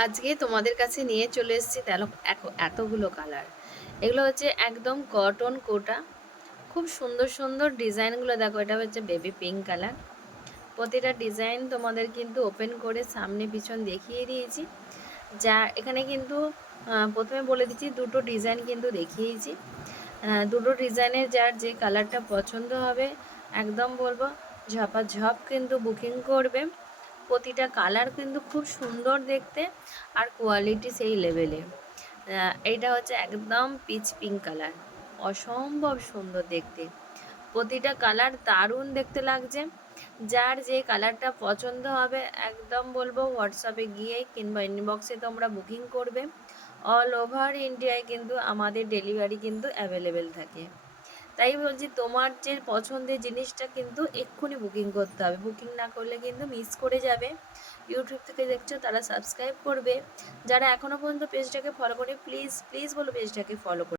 আজকে তোমাদের কাছে নিয়ে চলে এসেছি এতগুলো কালার। এগুলো হচ্ছে একদম কটন কোটা, খুব সুন্দর সুন্দর ডিজাইনগুলো দেখো। এটা হচ্ছে বেবি পিঙ্ক কালার। প্রতিটা ডিজাইন তোমাদের কিন্তু ওপেন করে সামনে পিছন দেখিয়ে দিয়েছি। যা এখানে কিন্তু প্রথমে বলে দিচ্ছি, দুটো ডিজাইন কিন্তু দেখিয়েছি। দুটো ডিজাইনের যার যে কালারটা পছন্দ হবে একদম বলবো ঝপাঝপ কিন্তু বুকিং করবে। প্রতিটা কালার কিন্তু খুব সুন্দর দেখতে, আর কোয়ালিটি সেই লেভেলে। এইটা হচ্ছে একদম পিচ পিঙ্ক কালার, অসম্ভব সুন্দর দেখতে। প্রতিটা কালার দারুণ দেখতে লাগছে। যার যে কালারটা পছন্দ হবে একদম বলবো হোয়াটসঅ্যাপে গিয়ে কিংবা ইনবক্সে তোমরা বুকিং করবে। অল ওভার ইন্ডিয়ায় কিন্তু আমাদের ডেলিভারি কিন্তু অ্যাভেলেবেল থাকে। তাই বলছি, তোমার যে পছন্দের জিনিসটা কিন্তু এক্ষুনি বুকিং করতে হবে। বুকিং না করলে কিন্তু মিস করে যাবে। ইউটিউব থেকে দেখছো তারা সাবস্ক্রাইব করবে। যারা এখনও পর্যন্ত পেজটাকে ফলো করে, প্লিজ প্লিজ বলো পেজটাকে ফলো করে।